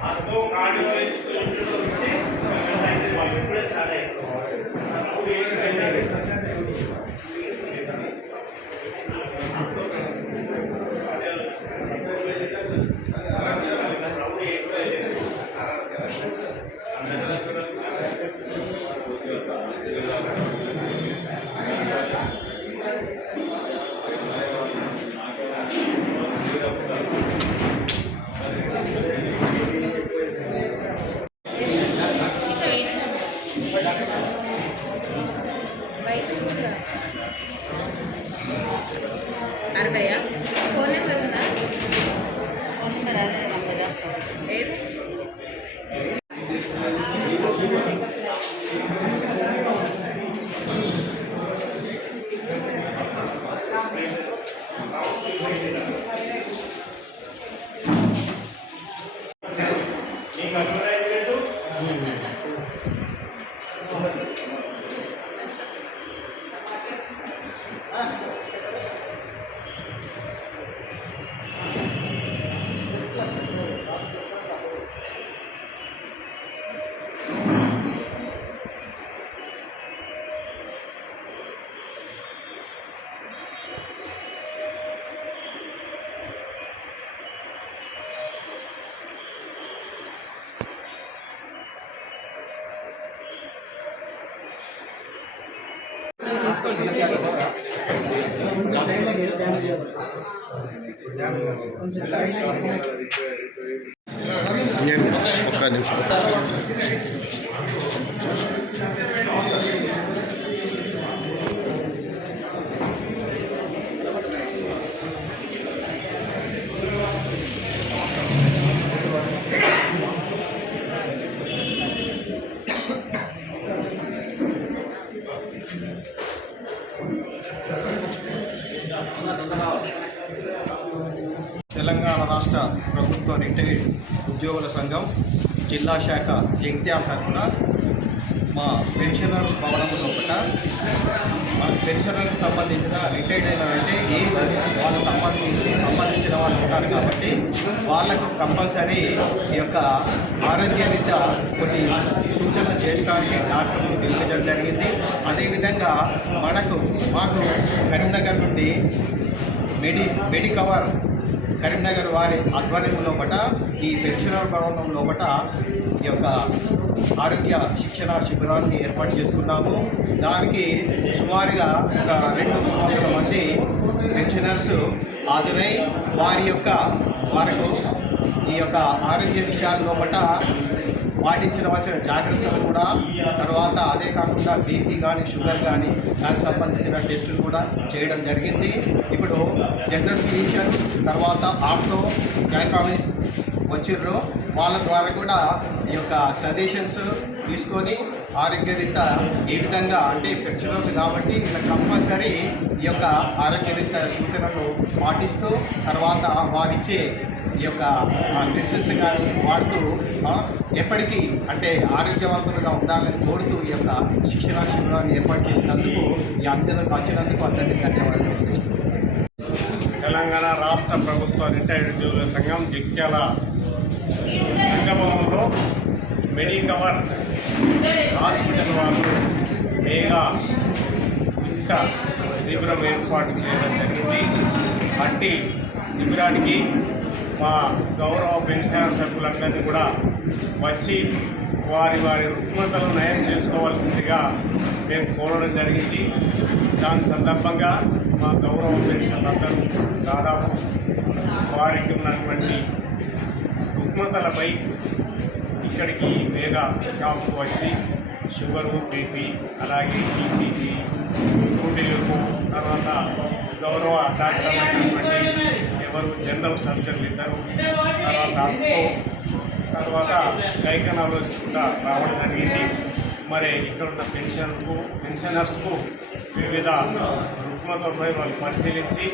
Advocado అరవయా phone number ఉందా phone number అదే నెంబర్ రాసుకోండి ఏది ఒక్క నిమిషం తెలంగాణ రాష్ట్ర ప్రభుత్వ రిటైర్డ్ ఉద్యోగుల సంఘం జిల్లా శాఖ జగిత్యాల తరఫున మా పెన్షనర్ భవనం లోపల మన పెన్షనర్కి సంబంధించిన రిటైర్డ్ అయిన అంటే ఏజ్ వాళ్ళకి సంబంధించి సంబంధించిన వాళ్ళు ఉంటారు కాబట్టి వాళ్ళకు కంపల్సరీ ఈ యొక్క ఆరోగ్య రీత్యా కొన్ని సూచనలు చేయడానికి డాక్టర్లు పిలిపించడం జరిగింది. అదేవిధంగా మనకు మాకు కరీంనగర్ నుండి మెడి మెడికవర్ కరీంనగర్ వారి ఆధ్వర్యం లోపల ఈ పెన్షనర్ భవనం లోపల ఈ యొక్క ఆరోగ్య శిక్షణ శిబిరాన్ని ఏర్పాటు చేసుకున్నాము. దానికి సుమారుగా ఒక రెండు మూడు వందల మంది పెన్షనర్స్ హాజరై వారి యొక్క వారికి ఈ యొక్క ఆరోగ్య విషయాల లోపట పాటించవలసిన జాగ్రత్తలు కూడా తర్వాత అదే కాకుండా బీపీ కానీ షుగర్ కానీ దానికి సంబంధించిన టెస్టులు కూడా చేయడం జరిగింది. ఇప్పుడు జనరల్ ఫిజిషియన్ తర్వాత ఆప్టో గైకాలజిస్ట్ వచ్చిర్రు. వాళ్ళ ద్వారా కూడా ఈ యొక్క సజెషన్స్ తీసుకొని ఆరోగ్యరీత ఏ విధంగా అంటే పెన్షనర్స్ కాబట్టి వీళ్ళకి కంపల్సరీ ఈ యొక్క ఆరోగ్యరీత సూచనలు పాటిస్తూ తర్వాత వారిచ్చే ఈ యొక్క మెడిసిన్స్ కానీ వాడుతూ ఎప్పటికీ అంటే ఆరోగ్యవంతులుగా ఉండాలని కోరుతూ ఈ యొక్క శిక్షణ శిబిరాన్ని ఏర్పాటు చేసినందుకు ఈ అందరికి వచ్చినందుకు అందరికీ ధన్యవాదాలు తెలంగాణ రాష్ట్ర ప్రభుత్వ రిటైర్డ్ ఉద్యోగుల సంఘం జగిత్యాల సంగమంలో మెడికవర్ హాస్పిటల్ వాళ్ళు మేఘా ఉచిత శిబిరం ఏర్పాటు చేయడం జరిగింది. అట్టి శిబిరానికి మా గౌరవ పెన్షనర్ సభ్యులందరినీ కూడా వచ్చి వారి వారి రుగ్మతలు నయం చేసుకోవాల్సిందిగా మేము కోరడం జరిగింది. దాని సందర్భంగా మా గౌరవ పెన్షన్ అందరూ దాదాపు వారికి ఉన్నటువంటి రుగ్మతలపై ఇక్కడికి వేగ షాప్కు వచ్చి షుగరు బీపీ అలాగే ఈసీజీ గుండెలకు తర్వాత గౌరవ డాక్టర్ ఎవరు జనరల్ సర్జన్లు ఇద్దరు తర్వాత తర్వాత గైకనాలజిస్ట్ కూడా రావడం జరిగింది. మరి ఇక్కడ ఉన్న పెన్షన్కు పెన్షనర్స్కు వివిధ రుగ్మతలపై వాళ్ళు పరిశీలించి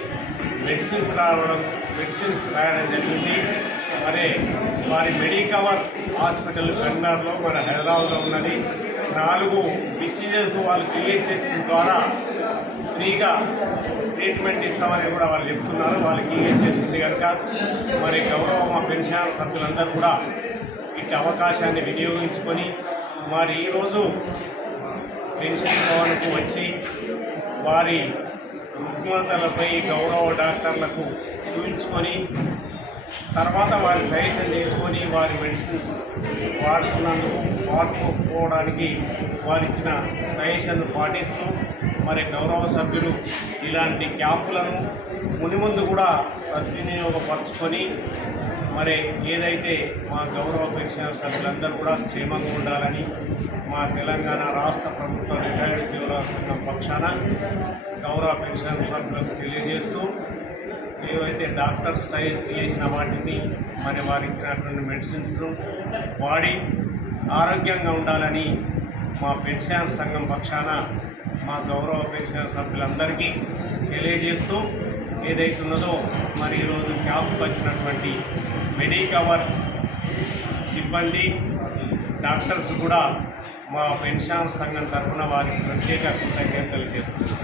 మెడిసిన్స్ రావడం మెడిసిన్స్ రాయడం జరిగింది. మరి వారి మెడికవర్ హాస్పిటల్ కరీంనగర్లో మన హైదరాబాద్లో ఉన్నది. నాలుగు డిసీజెస్ వాళ్ళు క్రియేట్ చేసిన ద్వారా ఫ్రీగా ట్రీట్మెంట్ ఇస్తామని కూడా వాళ్ళు చెప్తున్నారు. వాళ్ళు క్రియేట్ చేసింది కనుక మరి గౌరవ మా పెన్షన్ సభ్యులందరూ కూడా ఇట్టి అవకాశాన్ని వినియోగించుకొని మరి ఈరోజు పెన్షన్ భవన్కు వచ్చి వారి రుగ్మతలపై గౌరవ డాక్టర్లకు చూపించుకొని తర్వాత వారి సజెషన్ తీసుకొని వారి మెడిసిన్స్ వాడుతున్నందుకు వాడుకోవడానికి వారు ఇచ్చిన సజెషన్ పాటిస్తూ మరి గౌరవ సభ్యులు ఇలాంటి క్యాంపులను మునిముందు కూడా సద్వినియోగపరచుకొని మరి ఏదైతే మా గౌరవ పెన్షనర్ సభ్యులందరూ కూడా క్షేమంగా ఉండాలని మా తెలంగాణ రాష్ట్ర ప్రభుత్వ రిటైర్డ్ ఉద్యోగుల సంఘం పక్షాన గౌరవ పెన్షనర్ సభ్యులకు తెలియజేస్తూ ఏవైతే డాక్టర్స్ సజెస్ట్ చేసిన వాటిని మరి వారు ఇచ్చినటువంటి మెడిసిన్స్ను వాడి ఆరోగ్యంగా ఉండాలని మా పెన్షన్ సంఘం పక్షాన మా గౌరవ పెన్షన్ సభ్యులందరికీ తెలియజేస్తూ ఏదైతున్నదో మరి ఈరోజు క్యాంప్కి వచ్చినటువంటి మెడికవర్ సిబ్బంది డాక్టర్స్ కూడా మా పెన్షన్ సంఘం తరఫున వారికి ప్రత్యేక కృతజ్ఞతలు చేస్తున్నాం